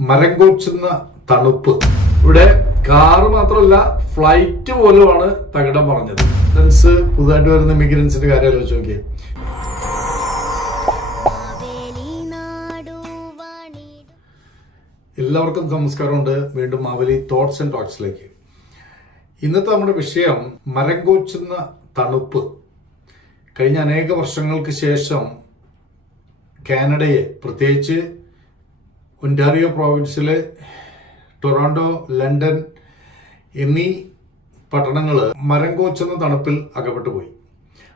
മരം കൂച്ചുന്ന തണുപ്പ്. ഇവിടെ കാറ് മാത്രമല്ല ഫ്ലൈറ്റ് പോലുമാണ് തകിടം പറഞ്ഞത്. ഫ്രണ്ട്സ് പുതുതായിട്ട് വരുന്ന മിഗ്രൻസിന്റെ കാര്യം ആലോചിച്ച് നോക്കിയേ. എല്ലാവർക്കും നമസ്കാരമുണ്ട്. വീണ്ടും മാവലി തോട്ട്സ് ആൻഡ് ടോക്സിലേക്ക് ഇന്നത്തെ നമ്മുടെ വിഷയം മരം കൂച്ചുന്ന തണുപ്പ്. കഴിഞ്ഞ അനേക വർഷങ്ങൾക്ക് ശേഷം കാനഡയെ പ്രത്യേകിച്ച് ഒന്റാറിയോ പ്രോവിൻസിലെ ടൊറാൻഡോ ലണ്ടൻ എന്നീ പട്ടണങ്ങൾ മരം കോച്ചുന്ന തണുപ്പിൽ അകപ്പെട്ടു പോയി.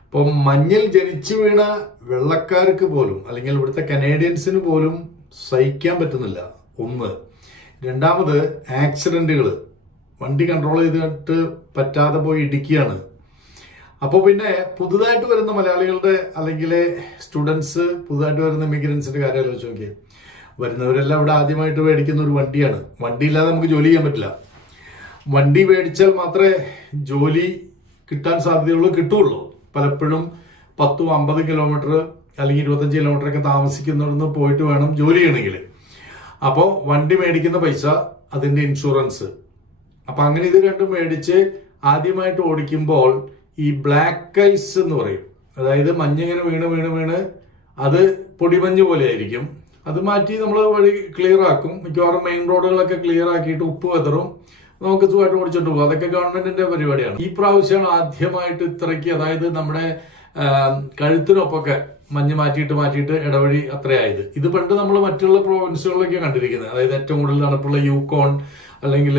അപ്പോൾ മഞ്ഞിൽ ജനിച്ചു വീണ വെള്ളക്കാർക്ക് പോലും അല്ലെങ്കിൽ ഇവിടുത്തെ കനേഡിയൻസിന് പോലും സഹിക്കാൻ പറ്റുന്നില്ല. ഒന്ന്. രണ്ടാമത് ആക്സിഡന്റുകൾ വണ്ടി കൺട്രോൾ ചെയ്തിട്ട് പറ്റാതെ പോയി ഇടിക്കുകയാണ് അപ്പോൾ പിന്നെ പുതുതായിട്ട് വരുന്ന മലയാളികളുടെ അല്ലെങ്കിൽ സ്റ്റുഡൻസ് പുതുതായിട്ട് വരുന്ന ഇമിഗ്രൻസിന്റെ കാര്യം ആലോചിച്ച് നോക്കിയേ. വരുന്നവരെല്ലാം ഇവിടെ ആദ്യമായിട്ട് മേടിക്കുന്ന ഒരു വണ്ടിയാണ്. വണ്ടി ഇല്ലാതെ നമുക്ക് ജോലി ചെയ്യാൻ പറ്റില്ല. വണ്ടി മേടിച്ചാൽ മാത്രമേ ജോലി കിട്ടാൻ സാധ്യതയുള്ളൂ കിട്ടുള്ളൂ. പലപ്പോഴും പത്തും അമ്പത് കിലോമീറ്റർ അല്ലെങ്കിൽ ഇരുപത്തഞ്ച് കിലോമീറ്റർ ഒക്കെ താമസിക്കുന്നിടന്ന് പോയിട്ട് വേണം ജോലി ചെയ്യണമെങ്കിൽ. അപ്പോൾ വണ്ടി മേടിക്കുന്ന പൈസ അതിന്റെ ഇൻഷുറൻസ്. അപ്പൊ അങ്ങനെ ഇത് രണ്ടും മേടിച്ച് ആദ്യമായിട്ട് ഓടിക്കുമ്പോൾ ഈ ബ്ലാക്ക് ഐസ് എന്ന് പറയും. അതായത് മഞ്ഞിങ്ങനെ വീണ് വീണ് വീണ് അത് പൊടിമഞ്ഞ് പോലെ ആയിരിക്കും അത് മാറ്റി നമ്മൾ വഴി ക്ലിയർ ആക്കും. മിക്കവാറും മെയിൻ റോഡുകളൊക്കെ ക്ലിയർ ആക്കിയിട്ട് ഉപ്പ് വെതറും. നമുക്ക് സുഖമായിട്ട് ഓടിച്ചിട്ട് പോകും. അതൊക്കെ ഗവൺമെന്റിന്റെ പരിപാടിയാണ്. ഈ പ്രാവശ്യമാണ് ആദ്യമായിട്ട് ഇത്രയ്ക്ക് അതായത് നമ്മുടെ കഴുത്തിനൊപ്പമൊക്കെ മഞ്ഞ് മാറ്റിയിട്ട് മാറ്റിയിട്ട് ഇടവഴി അത്രയായത്. ഇത് പണ്ട് നമ്മൾ മറ്റുള്ള പ്രോവിൻസുകളിലൊക്കെ കണ്ടിരിക്കുന്നത്. അതായത് ഏറ്റവും കൂടുതൽ തണുപ്പുള്ള യൂക്കോൺ അല്ലെങ്കിൽ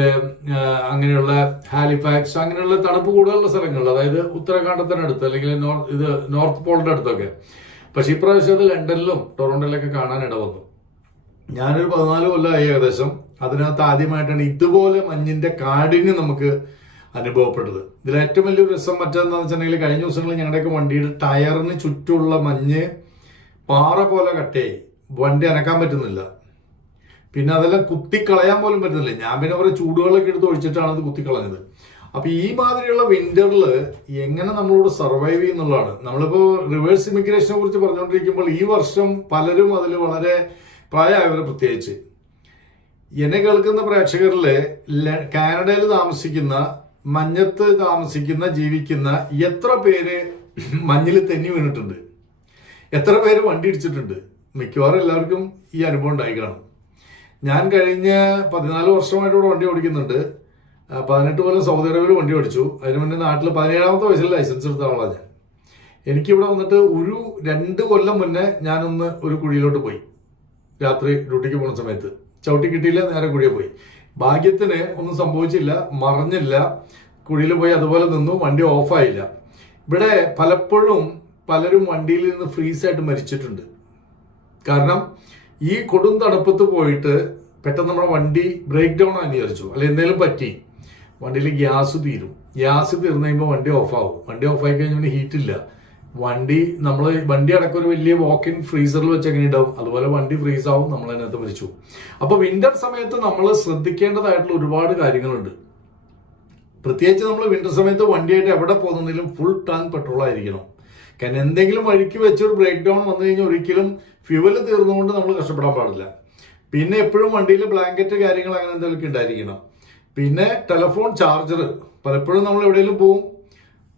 അങ്ങനെയുള്ള ഹാലിഫാക്സ് അങ്ങനെയുള്ള തണുപ്പ് കൂടുതലുള്ള സ്ഥലങ്ങളിൽ അതായത് ഉത്തരാഖണ്ഡത്തിനടുത്ത് അല്ലെങ്കിൽ നോർത്ത് ഇത് നോർത്ത് പോളിന്റെ അടുത്തൊക്കെ. പക്ഷെ ഇപ്രാവശ്യം അത് ലണ്ടനിലും ടൊറോണ്ടോയിലൊക്കെ കാണാൻ ഇടവന്നു ഞാനൊരു പതിനാല് കൊല്ലമായി ഏകദേശം. അതിനകത്ത് ആദ്യമായിട്ടാണ് ഇതുപോലെ മഞ്ഞിന്റെ കാഠിന്യം നമുക്ക് അനുഭവപ്പെട്ടത്. ഇതിൽ ഏറ്റവും വലിയൊരു രസം മറ്റേന്ന് വെച്ചിട്ടുണ്ടെങ്കിൽ കഴിഞ്ഞ ദിവസങ്ങളിൽ ഞങ്ങളുടെയൊക്കെ വണ്ടിയുടെ ടയറിന് ചുറ്റുമുള്ള മഞ്ഞ് പാറ പോലെ കട്ടയായി. വണ്ടി അനക്കാൻ പറ്റുന്നില്ല. പിന്നെ അതെല്ലാം കുത്തിക്കളയാൻ പോലും പറ്റുന്നില്ല. ഞാൻ പിന്നെ കുറെ ചൂടുകളൊക്കെ എടുത്ത് ഒഴിച്ചിട്ടാണ് അത് കുത്തിക്കളഞ്ഞത്. അപ്പൊ ഈ മാതിരിയുള്ള വിന്ററിൽ എങ്ങനെ നമ്മളോട് സർവൈവ് ചെയ്യുന്നുള്ളതാണ് നമ്മളിപ്പോ റിവേഴ്സ് ഇമിഗ്രേഷനെ കുറിച്ച് പറഞ്ഞുകൊണ്ടിരിക്കുമ്പോൾ ഈ വർഷം പലരും അതിൽ വളരെ പ്രായമായവർ പ്രത്യേകിച്ച്. എന്നെ കേൾക്കുന്ന പ്രേക്ഷകരിൽ ല- കാനഡയിൽ താമസിക്കുന്ന മഞ്ഞത്ത് താമസിക്കുന്ന ജീവിക്കുന്ന എത്ര പേര് മഞ്ഞിൽ തെന്നി വീണിട്ടുണ്ട്? എത്ര പേര് വണ്ടി ഇടിച്ചിട്ടുണ്ട്? മിക്കവാറും എല്ലാവർക്കും ഈ അനുഭവം ഉണ്ടായി കാണും. ഞാൻ കഴിഞ്ഞ പതിനാല് വർഷമായിട്ട് വണ്ടി ഓടിക്കുന്നുണ്ട്. പതിനെട്ട് കൊല്ലം സൗദി അറേബ്യയിൽ വണ്ടി ഓടിച്ചു. അതിന് മുന്നേ നാട്ടിൽ പതിനേഴാമത്തെ വയസ്സിൽ ലൈസൻസ് എടുത്ത ആളാണ് ഞാൻ. എനിക്കിവിടെ വന്നിട്ട് ഒരു രണ്ട് കൊല്ലം മുന്നേ ഞാനൊന്ന് ഒരു കുഴിയിലോട്ട് പോയി. രാത്രി ഡ്യൂട്ടിക്ക് പോകുന്ന സമയത്ത്. ചവിട്ടി കിട്ടിയില്ല നേരെ കുഴിയെ പോയി. ഭാഗ്യത്തിന് ഒന്നും സംഭവിച്ചില്ല മറിഞ്ഞില്ല. കുഴിയിൽ പോയി അതുപോലെ നിന്നു വണ്ടി ഓഫായില്ല. ഇവിടെ പലപ്പോഴും പലരും വണ്ടിയിൽ നിന്ന് ഫ്രീസായിട്ട് മരിച്ചിട്ടുണ്ട്. കാരണം ഈ കൊടും തണുപ്പത്ത് പോയിട്ട് പെട്ടെന്ന് നമ്മുടെ വണ്ടി ബ്രേക്ക് ഡൗൺ ആണ് വിചാരിച്ചു. അല്ലെ എന്തെങ്കിലും പറ്റി? വണ്ടിയിൽ ഗ്യാസ് തീരും. ഗ്യാസ് തീർന്നു കഴിയുമ്പോൾ വണ്ടി ഓഫാവും. വണ്ടി ഓഫായി കഴിഞ്ഞാൽ ഹീറ്റ് ഇല്ല. വണ്ടി നമ്മൾ വണ്ടി അടക്കം ഒരു വലിയ വാക്കിൻ ഫ്രീസറിൽ വെച്ച് എങ്ങനെ ഉണ്ടാവും അതുപോലെ വണ്ടി ഫ്രീസ് ആവും നമ്മൾ അതിനകത്ത് മരിച്ചു അപ്പോൾ വിന്റർ സമയത്ത് നമ്മൾ ശ്രദ്ധിക്കേണ്ടതായിട്ടുള്ള ഒരുപാട് കാര്യങ്ങളുണ്ട്. പ്രത്യേകിച്ച് നമ്മൾ വിന്റർ സമയത്ത് വണ്ടിയായിട്ട് എവിടെ പോകുന്നതിലും ഫുൾ ടാങ്ക് പെട്രോൾ ആയിരിക്കണം. കാരണം എന്തെങ്കിലും വഴിക്ക് വെച്ചൊരു ബ്രേക്ക് ഡൗൺ വന്നു കഴിഞ്ഞാൽ ഒരിക്കലും ഫ്യൂവൽ തീർന്നുകൊണ്ട് നമ്മൾ കഷ്ടപ്പെടാൻ പാടില്ല. പിന്നെ എപ്പോഴും വണ്ടിയിൽ ബ്ലാങ്കറ്റ് കാര്യങ്ങൾ അങ്ങനെ എന്തെങ്കിലും ഉണ്ടായിരിക്കണം. പിന്നെ ടെലഫോൺ ചാർജർ പലപ്പോഴും നമ്മൾ എവിടെയെങ്കിലും പോവും.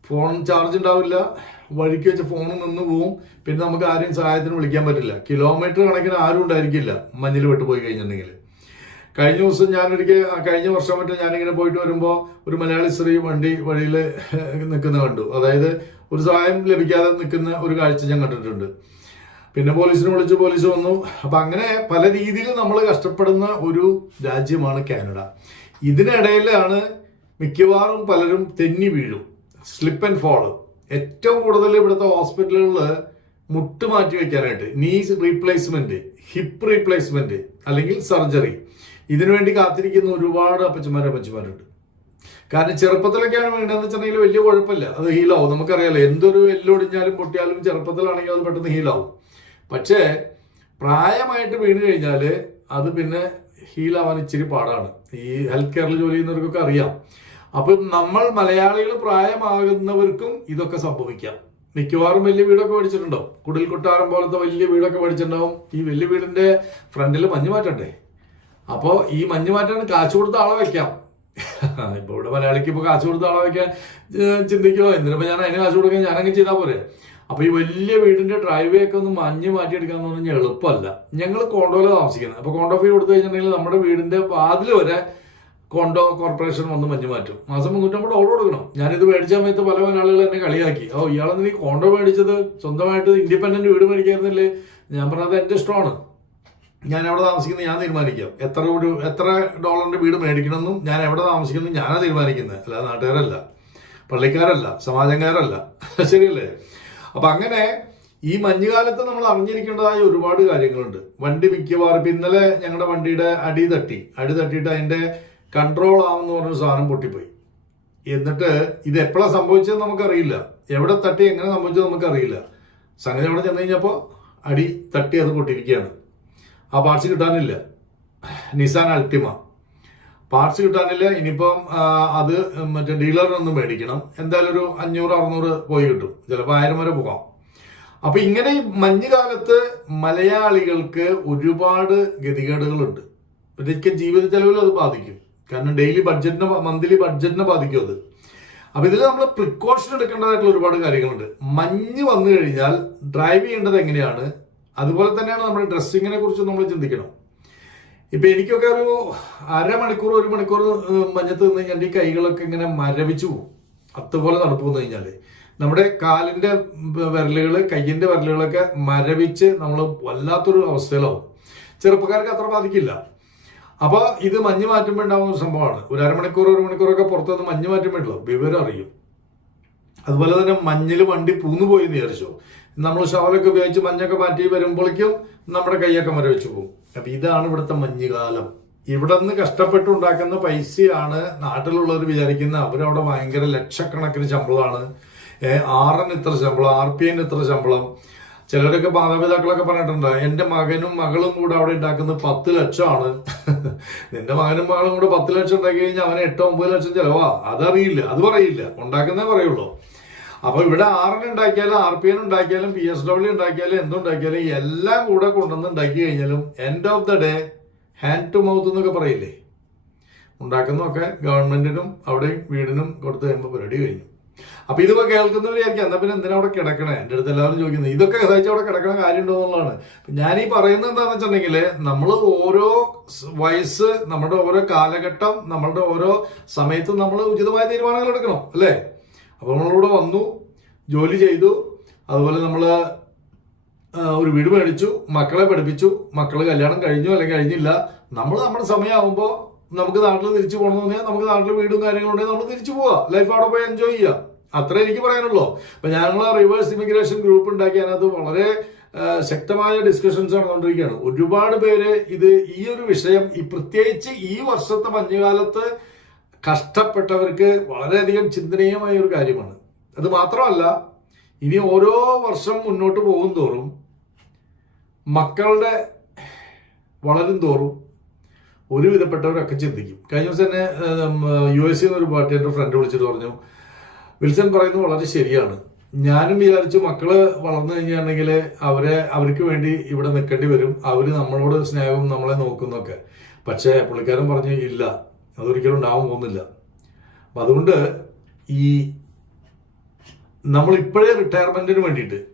ഫോൺ ചാർജ് ഉണ്ടാവില്ല. വഴിക്ക് വെച്ച് ഫോൺ നിന്ന് പോവും. പിന്നെ നമുക്ക് ആരെയും സഹായത്തിന് വിളിക്കാൻ പറ്റില്ല. കിലോമീറ്റർ കണക്കിന് ആരും ഉണ്ടായിരിക്കില്ല. മഞ്ഞിൽ വിട്ടു പോയി കഴിഞ്ഞിട്ടുണ്ടെങ്കിൽ. കഴിഞ്ഞ ദിവസം ഞാനൊരിക്കൽ കഴിഞ്ഞ വർഷം മറ്റേ ഞാനിങ്ങനെ പോയിട്ട് വരുമ്പോൾ ഒരു മലയാളി സ്ത്രീ വണ്ടി വഴിയിൽ നിൽക്കുന്ന കണ്ടു. അതായത് ഒരു സഹായം ലഭിക്കാതെ നിൽക്കുന്ന ഒരു കാഴ്ച ഞാൻ കണ്ടിട്ടുണ്ട്. പിന്നെ പോലീസിനെ വിളിച്ചു പോലീസ് വന്നു. അപ്പം അങ്ങനെ പല രീതിയിൽ നമ്മൾ കഷ്ടപ്പെടുന്ന ഒരു രാജ്യമാണ് കാനഡ. ഇതിനിടയിലാണ് മിക്കവാറും പലരും തെന്നി വീഴും. സ്ലിപ്പ് ആൻഡ് ഫോൾ ഏറ്റവും കൂടുതൽ ഇവിടുത്തെ ഹോസ്പിറ്റലുകളിൽ മുട്ട് മാറ്റി വെക്കാനായിട്ട് നീസ് റീപ്ലേസ്മെന്റ് ഹിപ്പ് റീപ്ലേസ്മെന്റ് അല്ലെങ്കിൽ സർജറി ഇതിനുവേണ്ടി കാത്തിരിക്കുന്ന ഒരുപാട് അപ്പച്ചമാരും അപ്പച്ചമാരുണ്ട്. കാരണം ചെറുപ്പത്തിലൊക്കെയാണ് വേണ്ടതെന്ന് വെച്ചിട്ടുണ്ടെങ്കിൽ വലിയ കുഴപ്പമില്ല. അത് ഹീലാവും നമുക്കറിയാലോ എന്തൊരു എല്ലൊടിഞ്ഞാലും പൊട്ടിയാലും ചെറുപ്പത്തിലാണെങ്കിൽ അത് പെട്ടെന്ന് ഹീലാവും പക്ഷേ പ്രായമായിട്ട് വീണ് കഴിഞ്ഞാൽ അത് പിന്നെ ഹീലാവാൻ ഇച്ചിരി പാടാണ്. ഈ ഹെൽത്ത് കെയറിൽ ജോലി ചെയ്യുന്നവർക്കൊക്കെ അറിയാം. അപ്പം നമ്മൾ മലയാളികൾ പ്രായമാകുന്നവർക്കും ഇതൊക്കെ സംഭവിക്കാം. മിക്കവാറും വലിയ വീടൊക്കെ മേടിച്ചിട്ടുണ്ടാവും. കുടിൽ കൊട്ടാരം പോലത്തെ വലിയ വീടൊക്കെ മേടിച്ചിട്ടുണ്ടാവും. ഈ വലിയ വീടിന്റെ ഫ്രണ്ടിൽ മഞ്ഞ് മാറ്റണ്ടേ? അപ്പോൾ ഈ മഞ്ഞ് മാറ്റാൻ കാശ് കൊടുത്ത ആളെ വെക്കാം. ഇപ്പൊ ഇവിടെ മലയാളിക്ക് ഇപ്പൊ കാശ് കൊടുത്ത ആളെ വെക്കാൻ ചിന്തിക്കുമോ ചിന്തിക്കോ എന്തിനിപ്പോ ഞാൻ അതിന് കാശ് കൊടുക്കാൻ ഞാനങ്ങ് ചെയ്താൽ പോരെ? അപ്പൊ ഈ വലിയ വീടിന്റെ ഡ്രൈവേ ഒക്കെ ഒന്ന് മഞ്ഞ് മാറ്റിയെടുക്കാന്ന് പറഞ്ഞാൽ എളുപ്പമല്ല. ഞങ്ങൾ കോണ്ടോയിൽ താമസിക്കുന്നത്. അപ്പോൾ കോണ്ടോ ഫീ കൊടുത്തു കഴിഞ്ഞിട്ടുണ്ടെങ്കിൽ നമ്മുടെ വീടിന്റെ വാതിൽ വരെ കോണ്ടോ കോർപ്പറേഷൻ വന്ന് മഞ്ഞ് മാറ്റും. മാസം മുന്നൂറ്റമ്പത് ഡോളർ കൊടുക്കണം. ഞാനിത് മേടിച്ച സമയത്ത് പല മലയാളികൾ എന്നെ കളിയാക്കി. ഓ ഇയാളെന്ന് നീ കോണ്ടോ മേടിച്ചത്? സ്വന്തമായിട്ട് ഇൻഡിപെൻഡന്റ് വീട് മേടിക്കായിരുന്നില്ലേ? ഞാൻ പറഞ്ഞത് എന്റെ ഇഷ്ടമാണ്. ഞാൻ എവിടെ താമസിക്കുന്നത് ഞാൻ തീരുമാനിക്കാം. എത്ര ഒരു എത്ര ഡോളറിന്റെ വീട് മേടിക്കണമെന്നും ഞാൻ എവിടെ താമസിക്കുന്നു ഞാനാ തീരുമാനിക്കുന്നത്. അല്ലാതെ നാട്ടുകാരല്ല. പള്ളിക്കാരല്ല. സമാജക്കാരല്ല ശരിയല്ലേ? അപ്പൊ അങ്ങനെ ഈ മഞ്ഞുകാലത്ത് നമ്മൾ അറിഞ്ഞിരിക്കേണ്ടതായ ഒരുപാട് കാര്യങ്ങളുണ്ട്. വണ്ടി മിക്കവാറും ഇപ്പൊ ഇന്നലെ ഞങ്ങളുടെ വണ്ടിയുടെ അടി തട്ടി. അടി തട്ടിയിട്ട് അതിന്റെ കൺട്രോൾ ആവുന്ന പറഞ്ഞൊരു സാധനം പൊട്ടിപ്പോയി. എന്നിട്ട് ഇത് എപ്പോഴാണ് സംഭവിച്ചത് നമുക്കറിയില്ല. എവിടെ തട്ടി എങ്ങനെ സംഭവിച്ചത് നമുക്കറിയില്ല. സംഗതി അവിടെ ചെന്ന് കഴിഞ്ഞപ്പോൾ അടി തട്ടി അത് പൊട്ടിയിരിക്കുകയാണ്. ആ പാർട്സ് കിട്ടാനില്ല. നിസാൻ അൾട്ടിമ പാർട്സ് കിട്ടാനില്ല ഇനിയിപ്പം അത് മറ്റേ ഡീലറിൽ നിന്ന് മേടിക്കണം. എന്തായാലും ഒരു അഞ്ഞൂറ് അറുന്നൂറ് പോയി കിട്ടും. ചിലപ്പോൾ ആയിരം വരെ പോകാം. അപ്പൊ ഇങ്ങനെ മഞ്ഞുകാലത്ത് മലയാളികൾക്ക് ഒരുപാട് ഗതികേടുകളുണ്ട്. ഇതൊക്കെ ജീവിത ചെലവിൽ അത് ബാധിക്കും. കാരണം ഡെയിലി ബഡ്ജറ്റിനെ മന്ത്ലി ബഡ്ജറ്റിനെ ബാധിക്കും അത്. അപ്പൊ ഇതിൽ നമ്മൾ പ്രിക്കോഷൻ എടുക്കേണ്ടതായിട്ടുള്ള ഒരുപാട് കാര്യങ്ങളുണ്ട്. മഞ്ഞ് വന്നു കഴിഞ്ഞാൽ ഡ്രൈവ് ചെയ്യേണ്ടത് എങ്ങനെയാണ്? അതുപോലെ തന്നെയാണ് നമ്മുടെ ഡ്രസ്സിങ്ങിനെ കുറിച്ച് നമ്മൾ ചിന്തിക്കണം. ഇപ്പൊ എനിക്കൊക്കെ ഒരു അരമണിക്കൂർ ഒരു മണിക്കൂർ മഞ്ഞത്ത് നിന്ന് കഴിഞ്ഞാൽ ഈ കൈകളൊക്കെ ഇങ്ങനെ മരവിച്ചു പോകും. അതുപോലെ തണുപ്പ് വന്നു കഴിഞ്ഞാൽ. നമ്മുടെ കാലിന്റെ വിരലുകൾ കയ്യിന്റെ വിരലുകളൊക്കെ മരവിച്ച് നമ്മൾ വല്ലാത്തൊരു അവസ്ഥയിലാവും. ചെറുപ്പക്കാർക്ക് അത്ര ബാധിക്കില്ല. അപ്പൊ ഇത് മഞ്ഞ് മാറ്റുമ്പോൾ ഉണ്ടാവുന്ന സംഭവമാണ്. ഒരു അരമണിക്കൂർ ഒരു മണിക്കൂറൊക്കെ പുറത്തുനിന്ന് മഞ്ഞ് മാറ്റുമ്പോഴല്ലോ വിവരം അറിയും. അതുപോലെ തന്നെ മഞ്ഞിൽ വണ്ടി പൂന്നു പോയി എന്ന് വിചാരിച്ചോ. നമ്മൾ ഷവലൊക്കെ ഉപയോഗിച്ച് മഞ്ഞൊക്കെ മാറ്റി വരുമ്പോഴേക്കും നമ്മുടെ കൈയൊക്കെ മരവിച്ചു പോകും. അപ്പൊ ഇതാണ് ഇവിടുത്തെ മഞ്ഞുകാലം. ഇവിടെ നിന്ന് കഷ്ടപ്പെട്ടുണ്ടാക്കുന്ന പൈസയാണ് നാട്ടിലുള്ളവർ വിചാരിക്കുന്ന അവരവിടെ ഭയങ്കര ലക്ഷക്കണക്കിന് ശമ്പളമാണ്. ആറിന് ഇത്ര ശമ്പളം ആർ പി ഐന് ഇത്ര ശമ്പളം. ചിലരൊക്കെ മാതാപിതാക്കളൊക്കെ പറഞ്ഞിട്ടുണ്ട് എന്റെ മകനും മകളും കൂടെ അവിടെ ഉണ്ടാക്കുന്നത് പത്ത് ലക്ഷമാണ്. നിന്റെ മകനും മകളും കൂടെ പത്ത് ലക്ഷം ഉണ്ടാക്കി കഴിഞ്ഞാൽ അവന് എട്ടോ ഒമ്പത് ലക്ഷം ചിലവാ. അതറിയില്ല അത് പറയില്ല. ഉണ്ടാക്കുന്നേ പറയുള്ളൂ. അപ്പൊ ഇവിടെ ആറിന് ഉണ്ടാക്കിയാലും ആർ പി എൻ ഉണ്ടാക്കിയാലും പി എസ് ഡബ്ല്യു ഉണ്ടാക്കിയാലും എന്തുണ്ടാക്കിയാലും എല്ലാം കൂടെ കൊണ്ടുവന്ന് ഉണ്ടാക്കി കഴിഞ്ഞാലും end of the day hand to mouth എന്നൊക്കെ പറയില്ലേ? ഉണ്ടാക്കുന്നതൊക്കെ ഗവൺമെന്റിനും അവിടെ വീടിനും കൊടുത്തു കഴിയുമ്പോൾ പരിപാടി കഴിഞ്ഞു. അപ്പൊ ഇതിപ്പോ കേൾക്കുന്നവർ വിചാരിക്കാം എന്നാ പിന്നെ എന്തിനാ അവിടെ കിടക്കണേ? എന്റെ അടുത്ത് എല്ലാവരും ചോദിക്കുന്നത് ഇതൊക്കെ സഹിച്ച് അവിടെ കിടക്കണ കാര്യമുണ്ടോ എന്നുള്ളതാണ്. ഞാൻ ഈ പറയുന്നത് എന്താണെന്ന് വെച്ചിട്ടുണ്ടെങ്കിൽ നമ്മൾ ഓരോ വയസ്സ് നമ്മുടെ ഓരോ കാലഘട്ടം നമ്മളുടെ ഓരോ സമയത്തും നമ്മൾ ഉചിതമായ തീരുമാനങ്ങൾ എടുക്കണം അല്ലേ? അപ്പൊ നമ്മളിവിടെ വന്നു ജോലി ചെയ്തു അതുപോലെ നമ്മൾ ഒരു വീട് മേടിച്ചു മക്കളെ പഠിപ്പിച്ചു മക്കൾ കല്യാണം കഴിഞ്ഞു അല്ലെങ്കിൽ കഴിഞ്ഞില്ല. നമ്മൾ നമ്മുടെ സമയമാകുമ്പോൾ നമുക്ക് നാട്ടിൽ തിരിച്ചു പോകണമെന്ന് പറഞ്ഞാൽ നമുക്ക് നാട്ടിൽ വീടും കാര്യങ്ങളും ഉണ്ടെങ്കിൽ നമ്മൾ തിരിച്ചു പോവാ. ലൈഫ് അവിടെ പോയി എൻജോയ് ചെയ്യുക അത്രേ എനിക്ക് പറയാനുള്ളൂ. അപ്പൊ ഞങ്ങൾ റിവേഴ്സ് ഇമിഗ്രേഷൻ ഗ്രൂപ്പ് ഉണ്ടാക്കി അതിനകത്ത് വളരെ ശക്തമായ ഡിസ്കഷൻസ് നടന്നുകൊണ്ടിരിക്കുകയാണ്. ഒരുപാട് പേര് ഇത് ഈ ഒരു വിഷയം ഈ പ്രത്യേകിച്ച് ഈ വർഷത്തെ മഞ്ഞുകാലത്ത് കഷ്ടപ്പെട്ടവർക്ക് വളരെയധികം ചിന്തനീയമായ ഒരു കാര്യമാണ്. അത് മാത്രമല്ല ഇനി ഓരോ വർഷം മുന്നോട്ട് പോകും തോറും മക്കളുടെ വളരും തോറും ഒരു വിധപ്പെട്ടവരൊക്കെ ചിന്തിക്കും. കഴിഞ്ഞ ദിവസം തന്നെ യു എസ് ഒരു പാർട്ടി എന്റെ ഫ്രണ്ട് വിളിച്ചിട്ട് പറഞ്ഞു വിൽസൺ പറയുന്നത് വളരെ ശരിയാണ്. ഞാനും വിചാരിച്ചു മക്കൾ വളർന്നു കഴിഞ്ഞാണെങ്കിൽ അവരെ അവർക്ക് വേണ്ടി ഇവിടെ നിൽക്കേണ്ടി വരും. അവർ നമ്മളോട് സ്നേഹവും നമ്മളെ നോക്കുന്നൊക്കെ പക്ഷേ പുള്ളിക്കാരൻ പറഞ്ഞു ഇല്ല. അതൊരിക്കലും ഉണ്ടാവാൻ പോകുന്നില്ല. അപ്പം അതുകൊണ്ട് ഈ നമ്മളിപ്പോഴേ റിട്ടയർമെന്റിന് വേണ്ടിയിട്ട്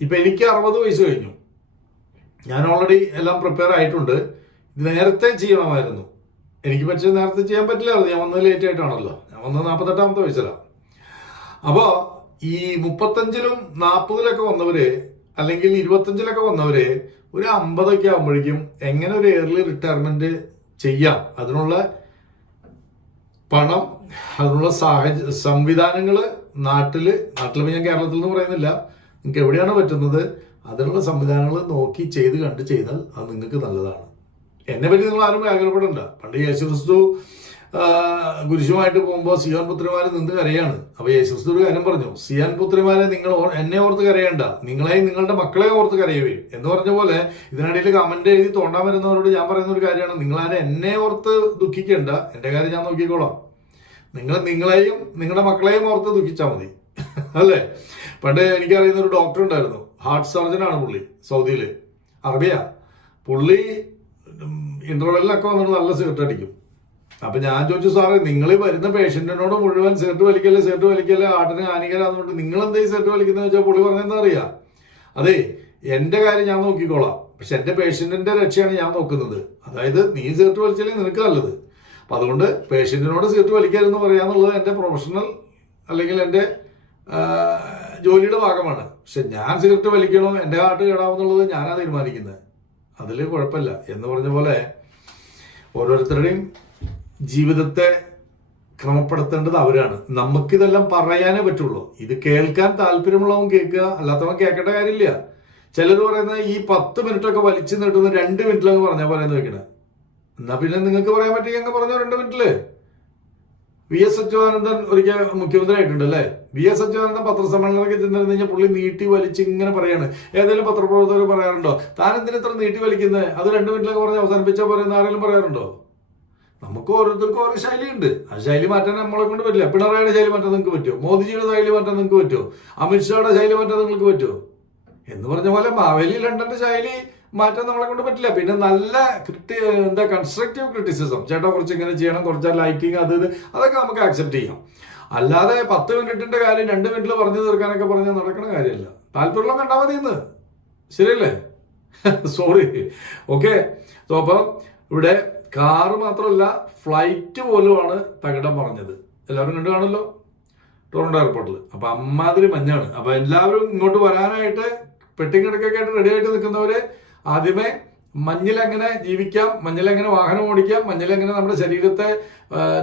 ഇപ്പം എനിക്ക് അറുപത് വയസ്സ് കഴിഞ്ഞു. ഞാൻ ഓൾറെഡി എല്ലാം പ്രിപ്പയർ ആയിട്ടുണ്ട്. നേരത്തെ ചെയ്യണമായിരുന്നു. എനിക്ക് പക്ഷേ നേരത്തെ ചെയ്യാൻ പറ്റില്ലായിരുന്നു. ഞാൻ വന്നത് ലേറ്റ് ആയിട്ടാണല്ലോ. ഞാൻ വന്നത് നാൽപ്പത്തെട്ടാമത്തെ വയസ്സിലാണ് അപ്പോൾ ഈ മുപ്പത്തഞ്ചിലും നാൽപ്പതിലൊക്കെ വന്നവര് അല്ലെങ്കിൽ ഇരുപത്തഞ്ചിലൊക്കെ വന്നവര് ഒരു അമ്പതൊക്കെ ആകുമ്പോഴേക്കും എങ്ങനെ ഒരു എയർലി റിട്ടയർമെന്റ് ചെയ്യാം? അതിനുള്ള പണം അതിനുള്ള സാഹചര്യ സംവിധാനങ്ങൾ നാട്ടിൽ നാട്ടിൽ ഞാൻ കേരളത്തിൽ നിന്ന് പറയുന്നില്ല. നിങ്ങൾക്ക് എവിടെയാണ് പറ്റുന്നത് അതിനുള്ള സംവിധാനങ്ങൾ നോക്കി ചെയ്ത് കണ്ട് ചെയ്താൽ അത് നിങ്ങൾക്ക് നല്ലതാണ്. എന്നെ പറ്റി നിങ്ങൾ ആരും വ്യാകുലപ്പെടണ്ട പണ്ട് യേശുക്രിസ്തു ആ, കുരിശുമായിട്ട് പോകുമ്പോൾ സിയാൻ പുത്രിമാരെ നിന്ന് കരയാണ്. അപ്പൊ യേശുസ്തു ഒരു കാര്യം പറഞ്ഞു. സിയാൻ പുത്രിമാരെ നിങ്ങൾ എന്നെ ഓർത്ത് കരയണ്ട. നിങ്ങളെയും നിങ്ങളുടെ മക്കളെ ഓർത്ത് കരയുവേ എന്ന് പറഞ്ഞ പോലെ ഇതിനിടയിൽ കമന്റ് എഴുതി തോണ്ടാൻ വരുന്നവരോട് ഞാൻ പറയുന്ന ഒരു കാര്യമാണ്. നിങ്ങളാരും എന്നെ ഓർത്ത് ദുഃഖിക്കേണ്ട. എന്റെ കാര്യം ഞാൻ നോക്കിക്കോളാം. നിങ്ങൾ നിങ്ങളെയും നിങ്ങളുടെ മക്കളെയും ഓർത്ത് ദുഃഖിച്ചാൽ മതി. അല്ലേ? പണ്ട് എനിക്കറിയുന്ന ഒരു ഡോക്ടർ ഉണ്ടായിരുന്നു. ഹാർട്ട് സർജൻ ആണ് പുള്ളി സൗദിയിൽ. അറബിയ. പുള്ളി ഇന്റർവെല്ലിലൊക്കെ വന്നിട്ട് നല്ല സിഗരറ്റ് അടിക്കും. അപ്പൊ ഞാൻ ചോദിച്ചു സാറേ നിങ്ങൾ വരുന്ന പേഷ്യന്റിനോട് മുഴുവൻ സെർട്ട് വലിക്കല്ലേ? സെർട്ട് വലിക്കല്ലേ? ആട്ടിന് ഹാനികരാന്നുകൊണ്ട് നിങ്ങൾ എന്തേ സിഗരറ്റ് വലിക്കുന്നത് വെച്ചാൽ പുള്ളി പറഞ്ഞെന്താ അറിയാ? അതെ എന്റെ കാര്യം ഞാൻ നോക്കിക്കോളാം. പക്ഷെ എന്റെ പേഷ്യന്റിന്റെ രക്ഷയാണ് ഞാൻ നോക്കുന്നത്. അതായത് നീ സെർട്ട് വലിച്ചാലേ നിനക്ക് നല്ലത്. അപ്പൊ അതുകൊണ്ട് പേഷ്യന്റിനോട് സെർട്ട് വലിക്കരുതെന്ന് പറയാന്നുള്ളത് എന്റെ പ്രൊഫഷണൽ അല്ലെങ്കിൽ എന്റെ ജോലിയുടെ ഭാഗമാണ്. പക്ഷെ ഞാൻ സിഗരറ്റ് വലിക്കണോ? എന്റെ ഹാർട്ട് കേടാവുന്നുള്ളത് ഞാനാ തീരുമാനിക്കുന്നത്. അതിൽ കുഴപ്പമില്ല. എന്ന് പറഞ്ഞ പോലെ ഓരോരുത്തരുടെയും ജീവിതത്തെ ക്രമപ്പെടുത്തേണ്ടത് അവരാണ്. നമുക്കിതെല്ലാം പറയാനേ പറ്റുള്ളൂ. ഇത് കേൾക്കാൻ താല്പര്യമുള്ളവൻ കേൾക്കുക അല്ലാത്തവൻ കേൾക്കേണ്ട കാര്യമില്ല. ചിലർ പറയുന്നത് ഈ പത്ത് മിനിറ്റൊക്കെ വലിച്ചു നീട്ടുന്ന രണ്ട് മിനിറ്റിലങ്ങ് പറഞ്ഞാൽ പറയുന്നത് വെക്കണേ എന്നാ പിന്നെ നിങ്ങൾക്ക് പറയാൻ പറ്റിയ അങ്ങ് പറഞ്ഞോ രണ്ട് മിനിറ്റിൽ? വി എസ് അച്യുതാനന്ദൻ ഒരിക്കൽ മുഖ്യമന്ത്രി ആയിട്ടുണ്ട് അല്ലേ? വി എസ് അച്യുതാനന്ദൻ പത്രസമ്മേളനമൊക്കെ ചെന്നിരുന്നു കഴിഞ്ഞാൽ പുള്ളി നീട്ടി വലിച്ച് ഇങ്ങനെ പറയാണ്. ഏതെങ്കിലും പത്രപ്രവർത്തകർ പറയാറുണ്ടോ? താൻ എന്തിനാ ഇത്ര നീട്ടി വലിക്കുന്നത് അത് രണ്ട് മിനിറ്റിലൊക്കെ പറഞ്ഞ് അവസാനിപ്പിച്ചാൽ പറയുന്ന ആരെങ്കിലും പറയാറുണ്ടോ? നമുക്ക് ഓരോരുത്തർക്കും ഓരോ ശൈലിയുണ്ട്. ആ ശൈലി മാറ്റാൻ നമ്മളെ കൊണ്ട് പറ്റില്ല. പിണറായിയുടെ ശൈലി മാറ്റാൻ നിങ്ങൾക്ക് പറ്റുമോ? മോദിജിയുടെ ശൈലി മാറ്റാൻ നിങ്ങൾക്ക് പറ്റുമോ? അമിത്ഷായുടെ ശൈലി മാറ്റാൻ നിങ്ങൾക്ക് പറ്റുമോ? എന്ന് പറഞ്ഞ പോലെ മാവേലി ലണ്ടന്റെ ശൈലി മാറ്റാൻ നമ്മളെ കൊണ്ട് പറ്റില്ല. പിന്നെ നല്ല ക്രിട്ടി എന്താ കൺസ്ട്രക്റ്റീവ് ക്രിറ്റിസിസം ചേട്ടാ കുറച്ച് ഇങ്ങനെ ചെയ്യണം കുറച്ച് ലൈക്കിങ് അത് ഇത് അതൊക്കെ നമുക്ക് ആക്സെപ്റ്റ് ചെയ്യാം. അല്ലാതെ പത്ത് മിനിറ്റിന്റെ കാര്യം രണ്ട് മിനിറ്റിൽ പറഞ്ഞു തീർക്കാനൊക്കെ പറഞ്ഞാൽ നടക്കണ കാര്യമല്ല. താല്പര്യമുള്ള കണ്ടാൽ മതി ഇന്ന്. ശരിയല്ലേ? സോറി ഓക്കെ അപ്പം ഇവിടെ കാറ് മാത്രമല്ല ഫ്ലൈറ്റ് പോലുമാണ് തകിടം പറഞ്ഞത്. എല്ലാവരും കണ്ടു കാണുമല്ലോ? ടൊറന്റോ എയർപോർട്ടിൽ അപ്പൊ അമ്മാതിരി മഞ്ഞാണ്. അപ്പൊ എല്ലാവരും ഇങ്ങോട്ട് വരാനായിട്ട് പെട്ടിക്കിടക്കൊക്കെ ആയിട്ട് റെഡി ആയിട്ട് നിൽക്കുന്നവര് ആദ്യമേ മഞ്ഞിലെങ്ങനെ ജീവിക്കാം മഞ്ഞിലെങ്ങനെ വാഹനം ഓടിക്കാം മഞ്ഞിലെങ്ങനെ നമ്മുടെ ശരീരത്തെ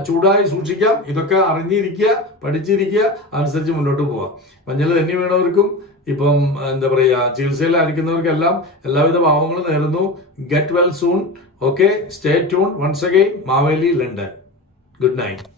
ചൂടായി സൂക്ഷിക്കാം ഇതൊക്കെ അറിഞ്ഞിരിക്കുക പഠിച്ചിരിക്കുക അനുസരിച്ച് മുന്നോട്ട് പോവാം. മഞ്ഞിൽ തന്നെ വീണവർക്കും ഇപ്പം എന്താ പറയുക ചികിത്സയിലായിരിക്കുന്നവർക്കെല്ലാം എല്ലാവിധ ഭാവങ്ങളും നേരുന്നു. Get well soon okay stay tune once again Maveli London good night